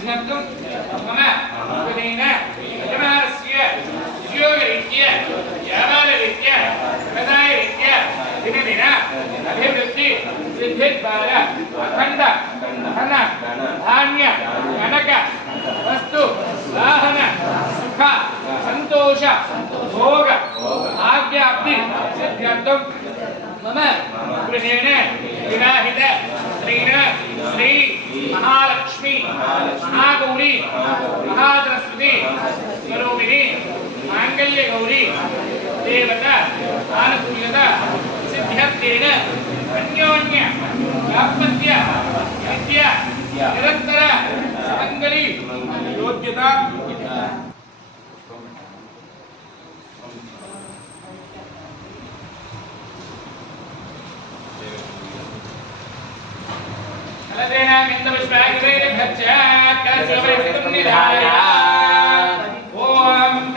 सिद्धं मम कृतेन यजमानस्य उद्योगरीत्या व्यापाररीत्या व्यवसायरीत्या दिनदिन अभिवृद्धि सिद्धिद्वारा अखण्ड धन धान्य कनक वस्तु वाहन सुख संतोष भोग आज्ञाप्ति सिद्ध्यर्थं मम गृहेण विवाहित श्रीण श्री महालक्ष्मी महागौरी महासरस्वती स्वरूपिणी मांगल्य गौरी देवता आनुकूल्यता सिद्ध्यर्थेन अन्योन्य दाम्पत्य विद्या निरंतर सुमंगली योग्यता ओम